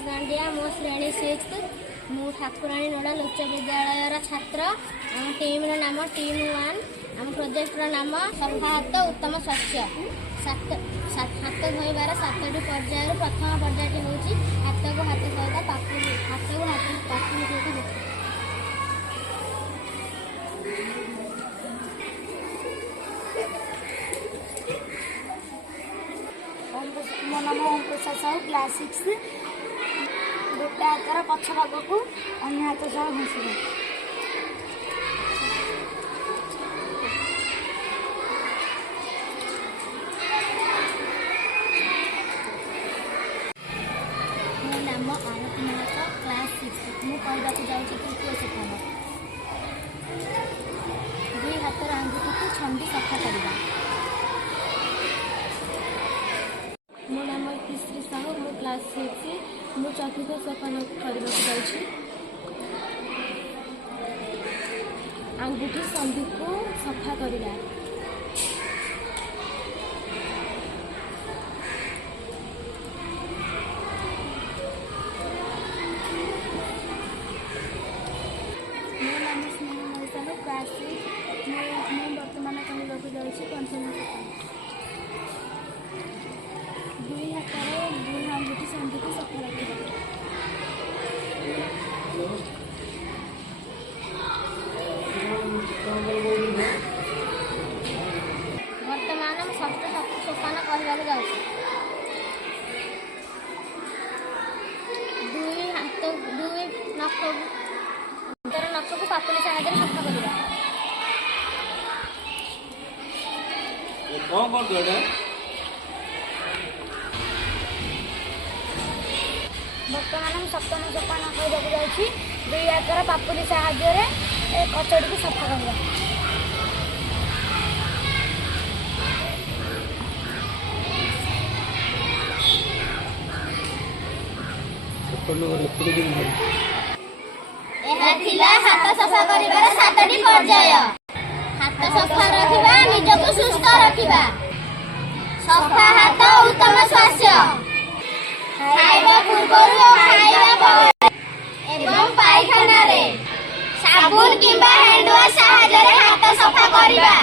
सुभाष गांडिया मो श्रेणी 6 मु ठाकुराणी नोडा उच्च विद्यालय छात्र आम टीम नाम टीम 1 आम प्रोजेक्ट नाम सफा हाथ उत्तम स्वास्थ्य हाथ धोबार 7टी पर्यायर प्रथम पर्यायटी हूँ हाथ को हाथ सहित पाखुरी हाथ को हाथ पाखुरी सहित मो नाम ओम प्रसाद साहू क्लास 6 गोटे हाथर पछ भाग को अन्य हाथ सह घुषिब मो नाम आरती महतो क्लास 6 मु कहवाक जाऊँ तृतीय शिक्षण 2 हाथर आंगुठी को छंदी सफा करवा। मो नाम इतिश्री साहू मो क्लास 6 मु चतुर्थ सोपान करने जाऊँ आंगुठी संधि को सफा करवा। मो नाम स्नेह महेश क्लास 6 मैं बर्तमान कहवाक जाऊँ पंचम सोपान 2 हाथर 2 आंगुठी संधि को सफा रखा। वर्तमान षष्ठ सोपान कहवाक जाऊँ 2 हाथ 2 नख नख को पापुली साहाय्य सफा करवा। बर्तमान सप्तम सोपान कहवाक जाऊँ 2 हाथर पापुली साहाय्य कचड़ी को सफा करवा। हाथ सफा कर 7टी पर्याय हाथ सफा रखा निजको सुस्थ रखा सफा हाथ उत्तम स्वास्थ्य खाइबा पूर्व खाइबा एवं पायखाना रे साबुन किंबा हैंड वॉश साहाय्य हाथ सफा करवा।